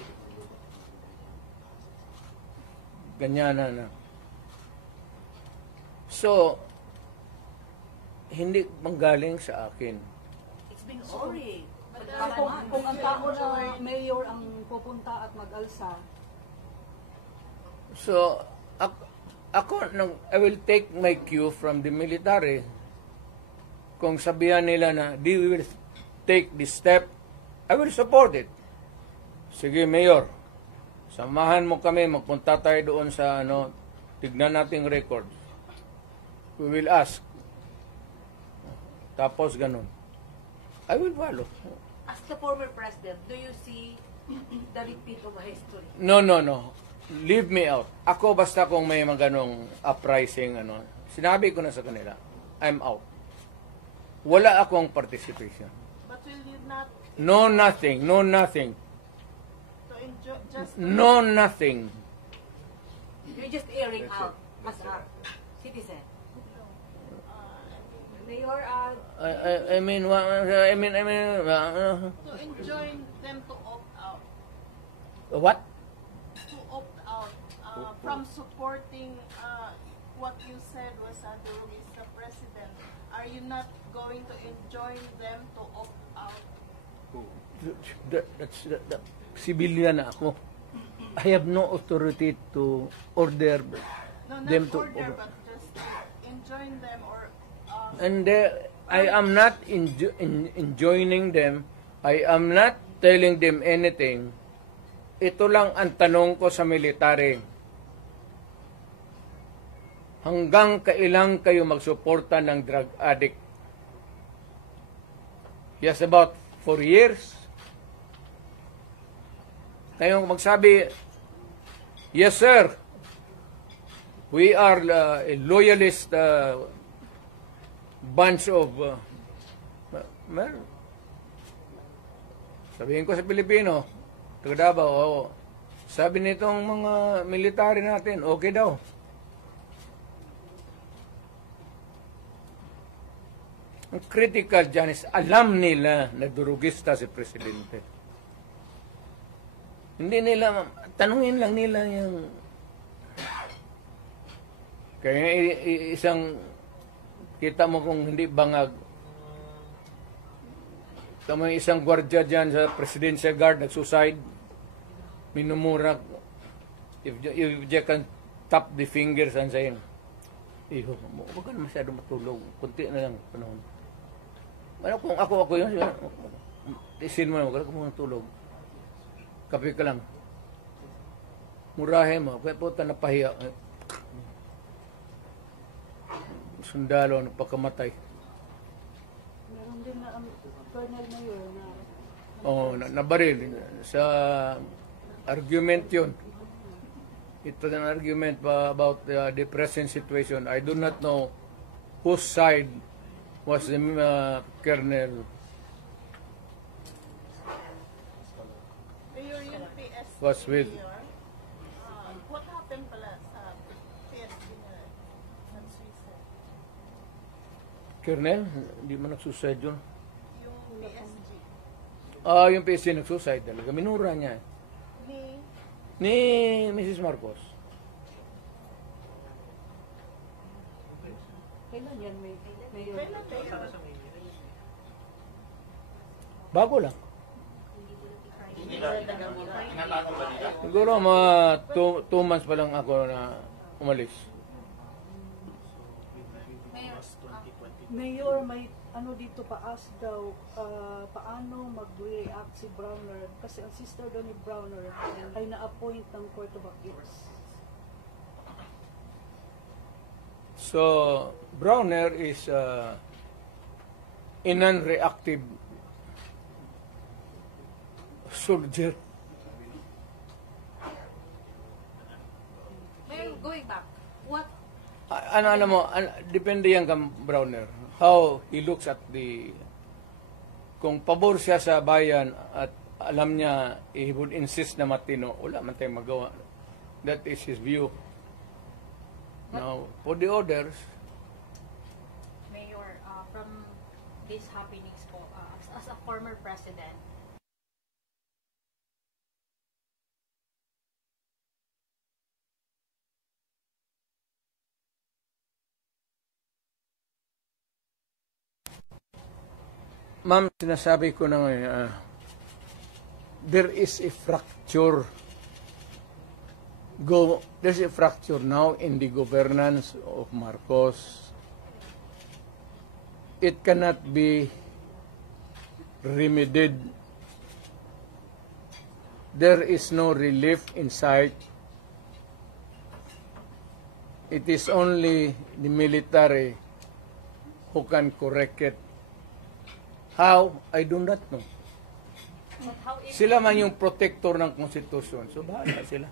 Ganyan na. So, hindi manggaling sa akin. It's been already. Kung ang tao na mayor ang pupunta at mag-alsa, So, I will take my cue from the military. Kung sabihan nila na, we will take this step, I will support it. Sige, Mayor, samahan mo kami, magpunta tayo doon sa, tignan nating record. We will ask. Tapos, ganun. I will follow. As the former president, do you see the repeat of history? No. Leave me out. Ako basta kung may mga ganong uprising, sinabi ko na sa kanila, I'm out. Wala akong participation. But will you not No nothing. to enjoy just No nothing. You're just airing out as a citizen. Mayor, I mean, to enjoin them to opt out? what? To opt out from supporting what you said was Durog is the president. Are you not going to enjoin them to opt out? That's civilian na ako. I have no authority to order No, not them to. order, but just enjoin them or And I am not enjoining them. I am not telling them anything. Ito lang ang tanong ko sa military. Hanggang kailan kayo magsuporta ng drug addict? Yes, about 4 years. Kayong magsabi, yes sir, we are a loyalist bunch of sabihin ko sa Pilipino, taga Davao, sabi nitong mga military natin, okay daw. Ang critical dyan is alam nila na durugista si Presidente. Hindi nila, tanungin lang nila yung kaya isang kita mo kung hindi bangag. Tama yung isang gwardiya dyan sa Presidential Guard nag-suicide. Minumura. If you can tap the fingers and saying, huwag ka na masyado matulog. Kunti na lang panahon. Ano kung ako yun? Isin mo na, huwag ka muna tulog. Kape ka lang. Murahin mo. Kaya po napahiya. Sundalo, napakamatay. Meron din na Colonel Mayor na Nabaril. Sa argument yun. It was an argument about the present situation. I do not know whose side was the Colonel. Mayor, yung PSG Was with- Mayor, what happened pala sa PSG na nag-suicide? Colonel? Hindi man nagsuicide yun. Yung PSG Yung PC nagsuicide talaga. Minura niya. Ni Mrs. Marcos. kailan yan, Mayor? kailan Mayor? Bago lang. Siguro mga 2 months pa lang ako na umalis. Mayor, may ano dito paas daw, paano mag-react si Browner kasi ang sister daw ni Browner ay na-appoint ng Court of Appeals. So, Browner is a non-reactive soldier. Mayor, going back, what Ano mo, depende yan kang Browner. How he looks at kung pabor siya sa bayan at alam niya, he would insist na matino, wala man tayong magawa. That is his view. Now, for the others, Mayor, from these happenings po, as a former president, ma'am, sinasabi ko na ngayon, there is a fracture. There's a fracture now in the governance of Marcos. It cannot be remedied. There is no relief in sight. It is only the military who can correct it. How? I do not know. but how if, Sila man yung protector ng konstitusyon. So, bahala sila.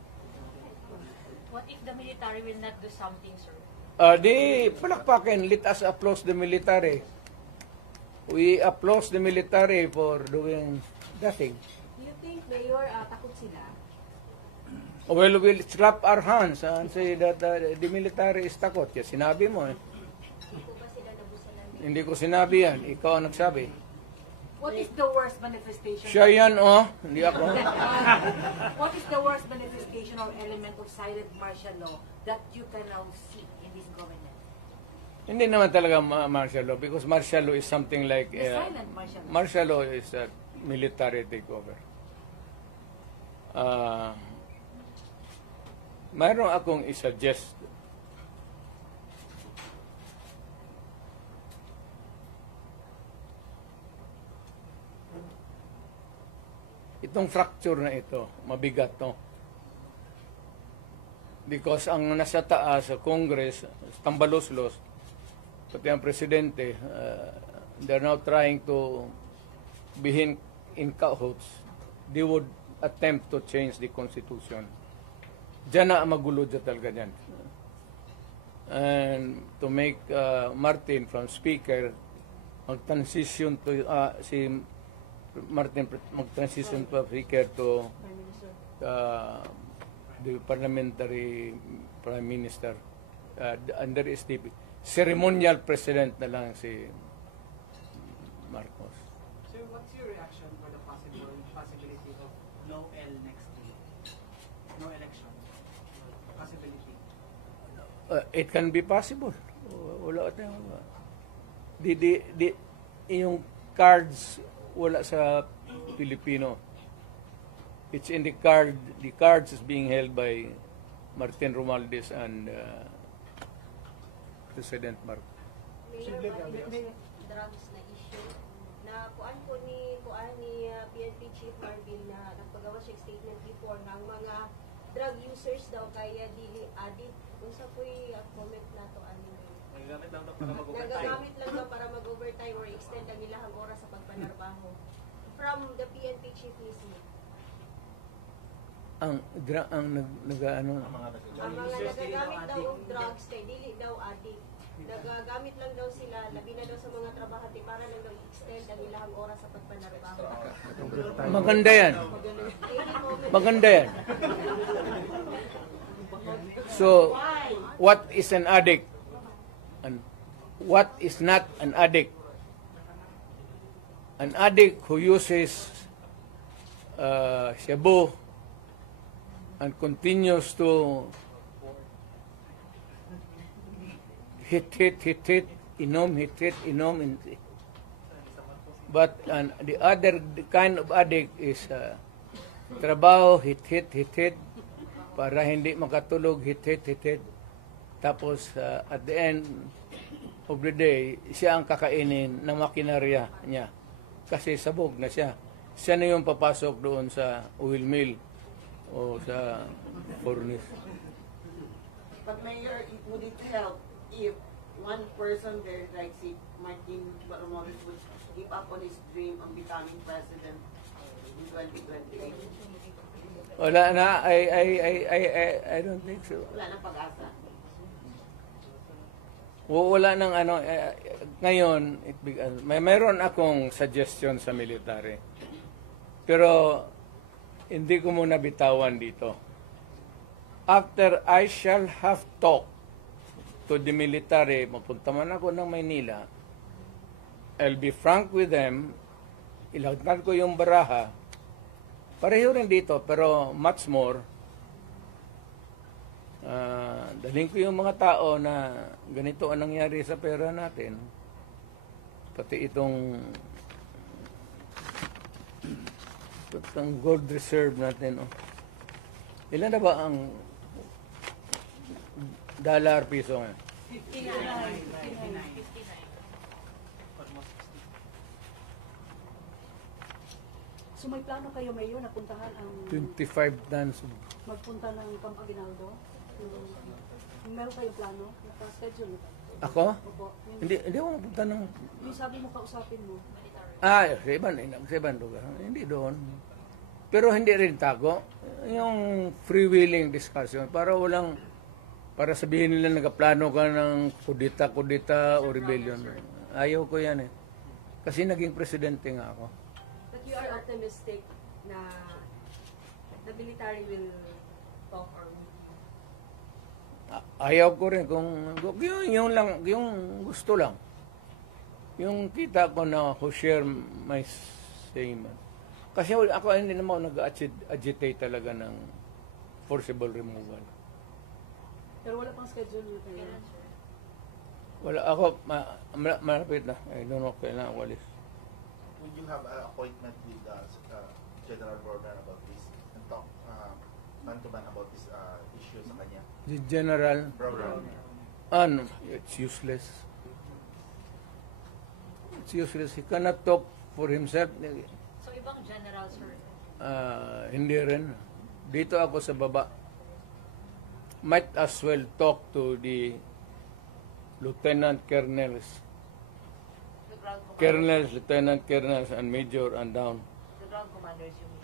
what if the military will not do something, sir? Di palakpakin. Let us applaud the military. We applaud the military for doing nothing. Do you think, Mayor, takot sila? Well, we'll slap our hands and say that the military is takot. Yes, sinabi mo eh. Hindi po ba sila nabusan ng Hindi ko sinabi yan. Ikaw ang nagsabi. What is the worst manifestation? Siya yan, oh. Hindi ako. What is the worst manifestation or element of silent martial law that you can now see in this government? Hindi naman talaga martial law because martial law is something like... The silent martial law. Martial law is a military takeover. Mayroon akong i-suggest. Itong fracture na ito, mabigat to. Because ang nasa taas sa Congress, tambaloslos, pati ang presidente, they're now trying to be in cahoots. They would attempt to change the Constitution. Diyan na magulo dyan talaga dyan. And to make Martin from Speaker mag-transition to si Martin mag-transition to Speaker to the parliamentary prime minister. And there is the ceremonial president na lang si Marcos. Sir, what's your reaction for the possibility of no L next week? No election? Possibility? It can be possible. Wala tayong yung cards wala sa Pilipino. It's in the card. The cards is being held by Martin Romualdez and President Marcos. Mayor, drugs na issue na kuan ni PNP Chief Marvin na nagpagawa siya statement before ng mga drug users daw kaya dili addict. Kung sa po'y comment na to ano Nagagamit lang daw para mag-overtime. nagagamit lang daw para mag-overtime or extend ang ilahang oras sa pagpanarbaho. From the PNP chief mismo. Ang nag-ano, Ang mga nagagamit daw og drugs kay dili daw addict. Nagagamit lang daw sila, labi na daw sa mga trabahante para lang daw i-extend ang ilahang oras sa pagpanarbaho. maganda yan. Maganda yan. So, what is an addict? And what is not an addict? An addict who uses shabu and continues to hit, inom. But the other kind of addict is trabaho, hit, para hindi makatulog, hit. Tapos at the end of the day, siya ang kakainin ng makinarya niya. Kasi sabog na siya. Siya na yung papasok doon sa oil mill o sa furnace. But Mayor, would it help if one person there, like si Martin Barromuris, would give up on his dream of becoming president in 2028? Wala na, I don't think so. Wala nang pag-asa. Wala nang ano, ngayon, mayroon akong suggestion sa military. Pero, hindi ko muna bitawan dito. After I shall have talked to the military, mapunta man ako ng Maynila, I'll be frank with them, ilagtan ko yung baraha, pareho rin dito, pero much more, daling ko yung mga tao na ganito ang nangyari sa pera natin, pati itong gold reserve natin. Oh. Ilan na ba ang dollar piso ngayon? 59. So may plano kayo, Mayor, na puntahan ang 25 tons. magpunta ng Camp Aguinaldo? Meron kayong plano? Naka-schedule ba? Ako? Opo. Hindi ako mapunta ng... Yung sabi mo, kausapin mo. Sa ibang lugar. Hindi doon. Pero hindi rin tago. Yung freewheeling discussion, para sabihin nila nagaplano ka ng kudita o rebellion. Ayaw ko yan eh. Kasi naging presidente nga ako. But you are optimistic na the military will talk or meet you? Ayaw ko rin kung yung gusto lang. Yung kita ko na who share my same. Kasi ako hindi naman nag-agitate talaga ng forcible removal. Pero wala pang schedule kayo. Wala ako, malapit na. I don't know kailan ako alis. Would you have an appointment with General Broder about this and talk man-to-man about this issue sa kanya? The general, Broder. it's useless. It's useless. He cannot talk for himself. So, ibang general, sir. Hindi rin. Dito ako sa baba. Might as well talk to the lieutenant colonels. Colonels, lieutenant colonels, and major and down. The ground commanders you mean?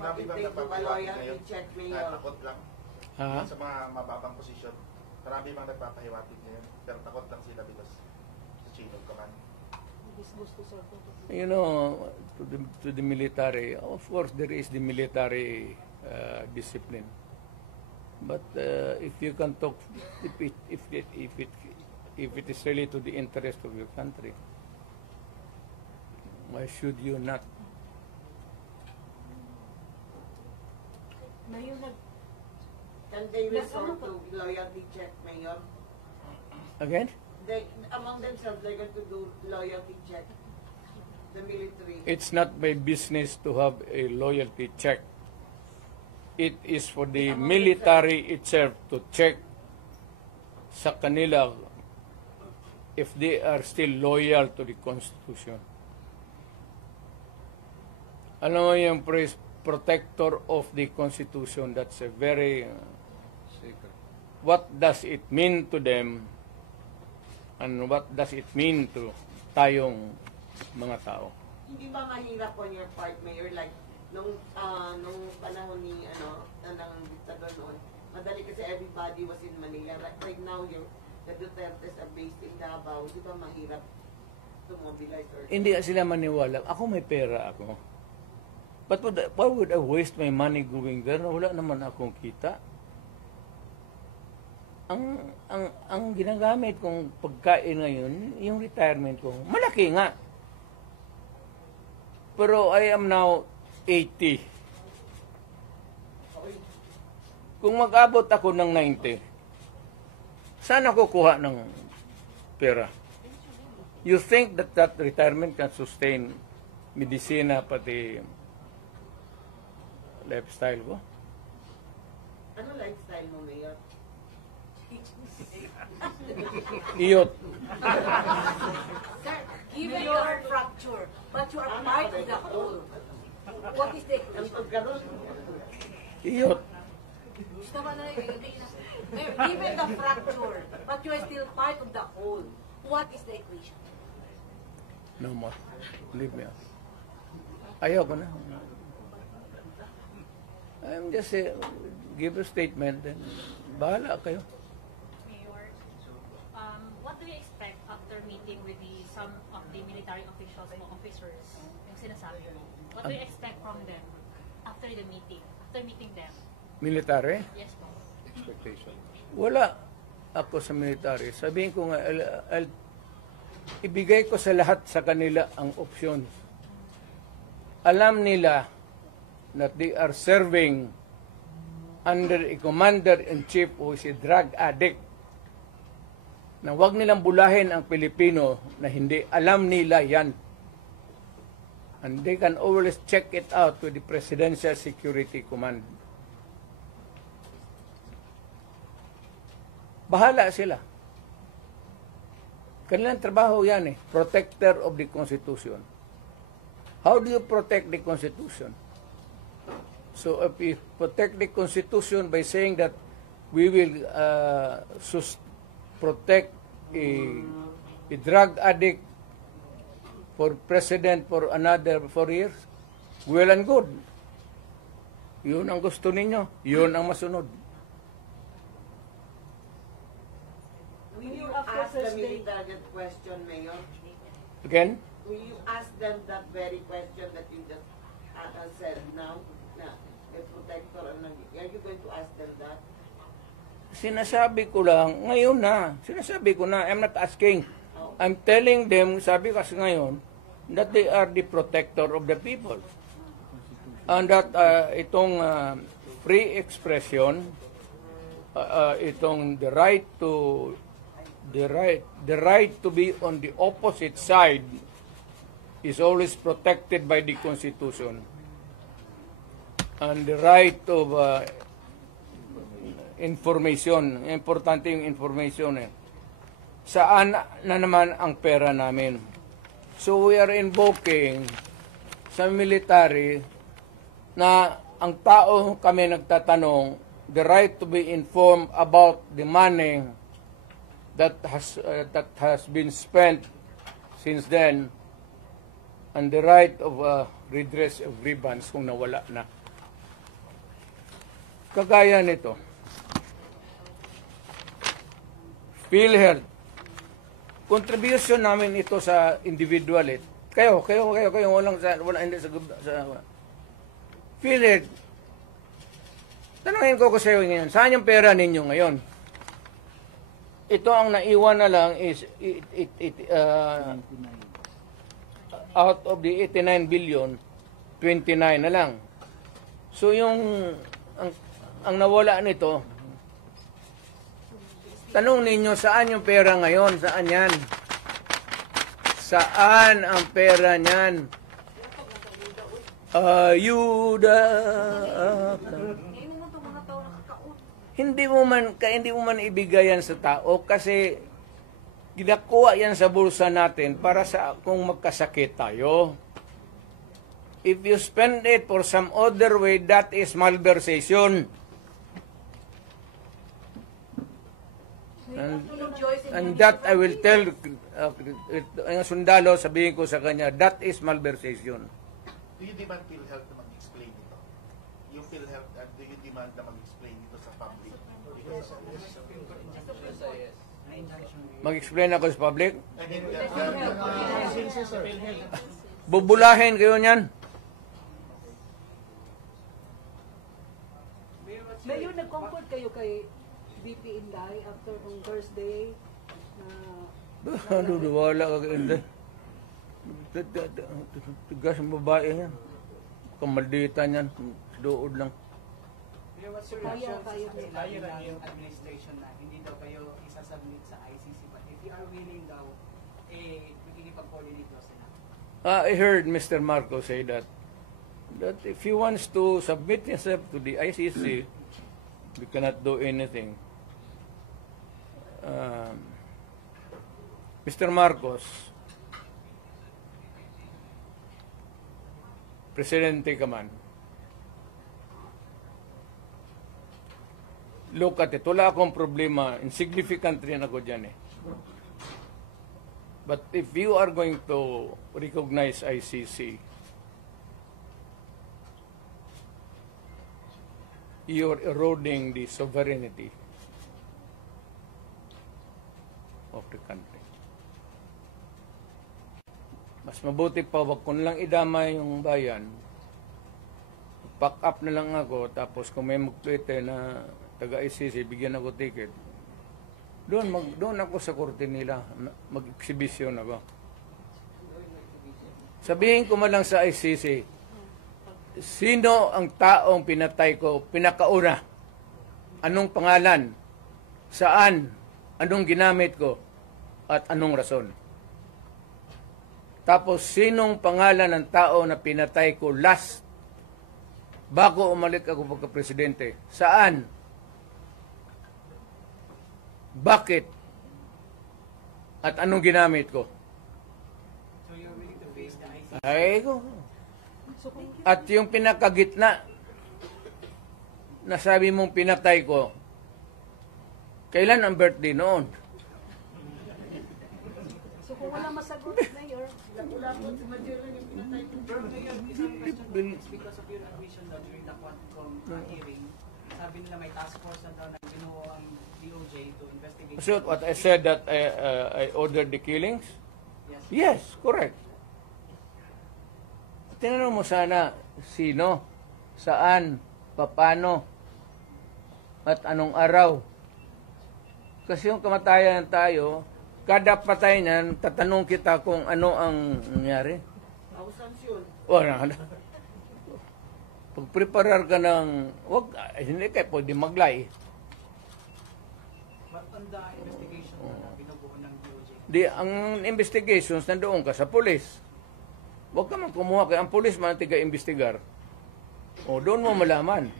Marami bang Take nagpapahiwatig loyalty ngayon check, na Mayor. takot lang? Ha? Sa mga mababang posisyon, marami bang nagpapahiwatig ngayon? Pero takot lang sila because sa chain of command. Gusto sa You know, to the military, of course there is the military discipline. But if you can talk, if it is really to the interest of your country, why should you not? Mayor, Can they resort to loyalty check, Mayor? Again? They, among themselves, they're going to do loyalty check. The military. It's not my business to have a loyalty check. It is for the military itself to check sa kanila if they are still loyal to the Constitution. Alam mo yung protector of the Constitution. That's a very what does it mean to them and what does it mean to tayong mga tao? Hindi ba mahirap on your part, Mayor, like nung panahon ni ng diktador noon, madali kasi everybody was in Manila. Right now, the Dutertes are based in Davao. Di ba mahirap to mobilize? Hindi sila maniwala. Ako may pera ako. But why would I waste my money going there? Wala naman akong kita. Ang ginagamit kong pagkain ngayon, yung retirement ko, malaki nga. Pero I am now 80. Kung mag-abot ako ng 90, saan ako kuha ng pera? You think that retirement can sustain medisina pati lifestyle ko? Ano lifestyle mo, Mayor? Iyot. Sir, given your fracture, but you are part of the whole, what is the Ang pagkaroon, Iyot. given the fracture, but you are still part of the whole, what is the equation? No more. Leave me out. Ayaw ko na. I'm just give a statement and bahala kayo. Mayor, what do you expect after meeting with some of the military officials o officers, yung sinasabi mo? What do you expect from them after the meeting, after meeting them? Military? Yes po. Wala ako sa military. Sabihin ko nga, ibigay ko sa lahat sa kanila ang opsyon. Alam nila that they are serving under a commander-in-chief who is a drug addict. Na huwag nilang bulahin ang Pilipino na hindi alam nila yan. And they can always check it out with the Presidential Security Command. Bahala sila. Kanilang trabaho yan protector of the Constitution. How do you protect the Constitution? So if we protect the Constitution by saying that we will protect a drug addict for president for another 4 years, well and good. Yun ang gusto ninyo. Yun ang masunod. will you ask the military that question, Mayor? Again? Will you ask them that very question that you just said now? Na, the protector, are you going to ask them that? Sinasabi ko lang, ngayon na. Sinasabi ko na, I'm not asking. I'm telling them, sabi kasi ngayon, that they are the protector of the people. And that itong free expression, itong the right to be on the opposite side is always protected by the Constitution. And the right of information, importante yung information Saan na naman ang pera namin? So we are invoking sa military na ang tao kami nagtatanong the right to be informed about the money that has been spent since then and the right of redress of grievance kung nawala na. Kagaya nito, PhilHealth, contribution namin ito sa individual Kayo hindi sa PhilHealth. Tanungin ko sa iyo ngayon, saan yung pera ninyo ngayon? Ito ang naiwan na lang is out of the 89 billion, 29 na lang. So yung ang nawala nito, tanong ninyo, saan yung pera ngayon? Saan yan? Saan ang pera niyan? Ayuda. Hindi mo man ibigay yan sa tao kasi ginakuha yan sa bulsa natin para sa kung magkasakit tayo. If you spend it for some other way, that is malversation. And that I will tell ang sundalo, sabihin ko sa kanya, that is malversation. Do you demand PhilHealth na mag-explain ito? Yung PhilHealth, do you demand na mag-explain ito sa public? Mag-explain ako sa public? I mean, Bubulahin kayo niyan. Mayor, nag-comfort kayo kay VP Inday after on Thursday na Wala ka kayo. Tigas ang babae yan. Kamaldita niyan. Dood lang. Mayor, what's your reaction sa kanila yung administration na hindi daw kayo isasubmit sa ICC, but if you are willing daw, makikipag-coordinate daw sila? I heard Mr. Marcos say that if he wants to submit himself to the ICC, we cannot do anything. Mr. Marcos, Presidente ka man, look at it, wala akong problema, insignificant rin ako dyan eh. But if you are going to recognize ICC, you're eroding the sovereignty of the country. Mas mabuti pa, wag ko lang idamay yung bayan. Pack up na lang ako, tapos kung may mag-tweet na taga-ICC, bigyan ako ticket. Doon ako sa korte nila, mag-exhibition ako. Sabihin ko man lang sa ICC, sino ang taong pinatay ko, pinakauna? Anong pangalan? Saan? Anong ginamit ko? At anong rason? Tapos, sinong pangalan ng tao na pinatay ko last bago umalik ako pagka-presidente? Saan? Bakit? At anong ginamit ko? So you're willing to face the ICC? Ay ko. At yung pinakagitna na sabi mong pinatay ko, kailan ang birthday noon? So kung wala masagot, Mayor, Pero Mayor, isang question, it's because of your admission daw during the Quadcom hearing, sabi nila may task force na daw na binuo ang DOJ to investigate. So what I said that I ordered the killings? Yes. Yes, correct. Tinanong mo sana sino, saan, paano, at anong araw. Kasi yung kamatayan tayo, kada patay niyan, tatanong kita kung ano ang nangyari. Wala na. Pag-preparar ka ng, hindi kayo pwede maglay. But on the investigation na binubuo ng DOJ, Di, ang investigations, nandoon ka sa pulis. Huwag ka man kumuha kay ang pulis man tiga-investigar. O, doon mo malaman.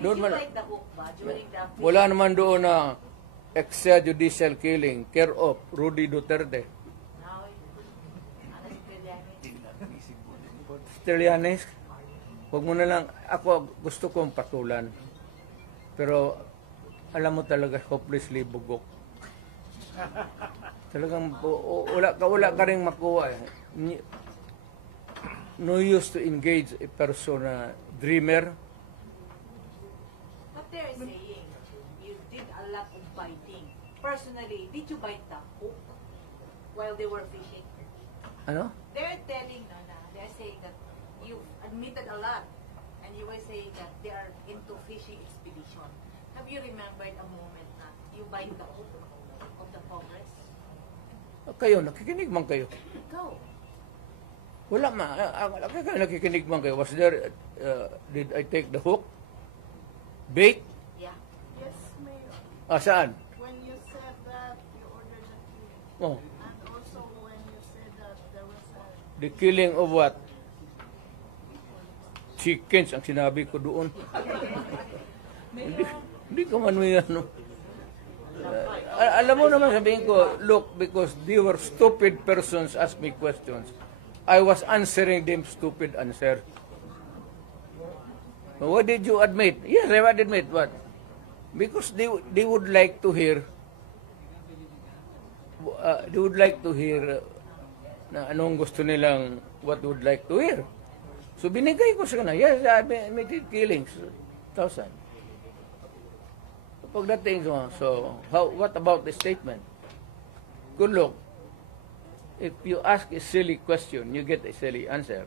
Doon man, the hook ba during the wala naman doon na extrajudicial killing, care of Rudy Duterte. Trillanes, huwag mo na lang, ako gusto kong patulan. Pero, alam mo talaga, hopelessly bugok. Talagang, wala ka rin makuha. No use to engage a person na dreamer. But they're saying you did a lot of biting. Personally, did you bite the hook while they were fishing? Ano? They're telling, they're saying that you admitted a lot, and you were saying that they are into fishing expedition. Have you remembered a moment na you bite the hook of the Congress? Kayo, nakikinig man kayo. Go. Wala kayo nakikinig man kayo. Was there, did I take the hook? Bait? Yeah. Yes, Mayor. Saan? When you said that, you ordered the killing. Oh, And also when you said that there was a the killing of what? Chickens ang sinabi ko doon. Hindi ka man may ano. Alam mo naman sabihin ko, look, because they were stupid persons ask me questions. I was answering them stupid answer. What did you admit? Yes, I would admit what? Because they would like to hear na anong gusto nilang what would like to hear. So binigay ko sa kanila, yes, I admitted killings, 1,000. Pagdating so what about the statement? Good look. If you ask a silly question, you get a silly answer.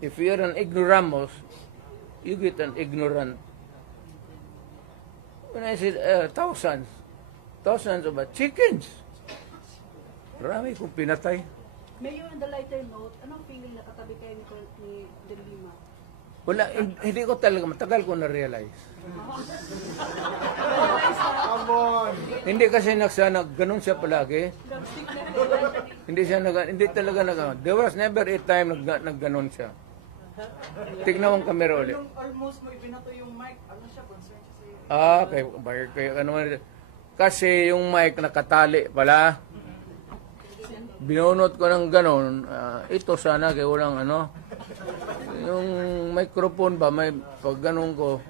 If you're an ignoramus, you get an ignorant. When I said thousands of chickens, marami kong pinatay. Mayor, on the lighter note, anong feeling na katabi kayo ni De Lima? Wala, hindi ko talaga, matagal ko na-realize. Hindi kasi ganun siya palagi. Hindi talaga there was never a time nagganon siya. Tignan mo ang camera ulit. Almost mo ibinato yung mic, ano siya, concern siya sa'yo. Kasi yung mic nakatali pala. Binunot ko ng ganon. Ito sana kaya walang yung microphone ba, may pag ganon ko,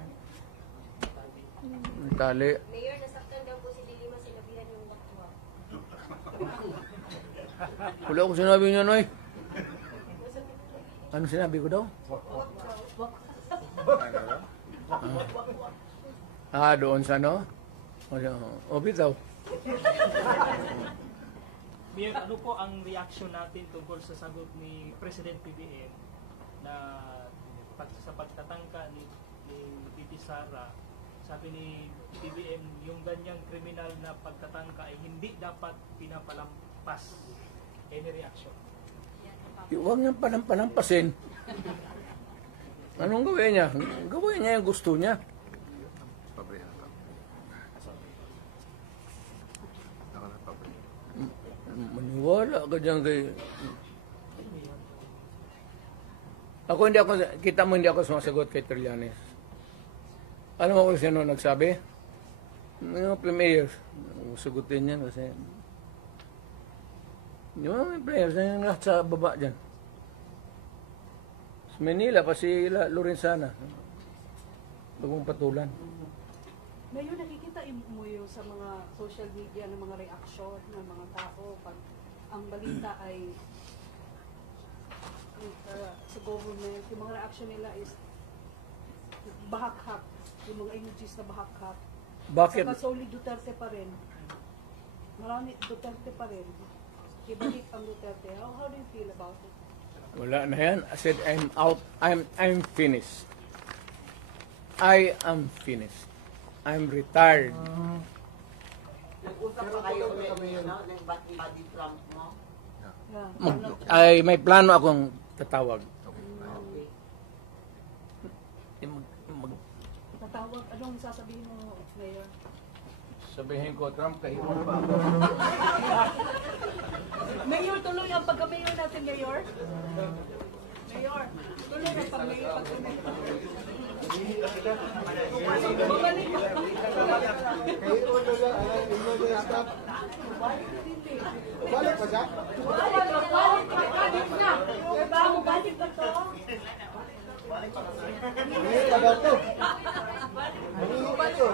tali. Mayor, nasaktan daw po si De Lima, sinabihan yung wakwak. Wala ko sinabi niya, Noy. Ano sinabi ko daw? Doon sa bitaw. Mayor, ano po ang reaction natin tungkol sa sagot ni President PBM na sa pagtatangka ni Titi Sara? Sabi ni PBM, yung ganyang kriminal na pagtatangka ay hindi dapat pinapalampas. Any reaction? Huwag niyang palampasin. Anong gawin niya? Gawin niya yung gusto niya. Maniwala ka dyan kay... Hindi ako sumasagot kay Trillanes. Alam mo kung sino nagsabi? Mga premiers. Sagutin yan kasi... Yung mga players na yung lahat sa baba dyan. Sa Manila, pa si Lorenzana. Bagong patulan. Mayor, nakikita mo yung sa mga social media ng mga reaksyon ng mga tao pag ang balita ay sa government, yung mga reaction nila is bahakhak, yung mga emojis na bahakhak. Bakit? Saka solely Duterte pa rin. Marami Duterte pa rin. Ibalik ang Duterte. How do you feel about it? Wala na yan. I said, I'm out. I'm finished. I am finished. I'm retired. Nag-usap pa kayo ulit, ng body Trump mo? May plano akong tatawag. Tatawag, anong sasabihin mo, Mayor? Sabihin ko, Trump, kahiwan pa ako. Mayor, tuloy ang pagka-mayor natin, Mayor. Mayor, tuloy ang pag-mayor. Bumalik ka. Balik pa siya? Balik na. Balik na to. Hindi pa daw to. Hindi pa to.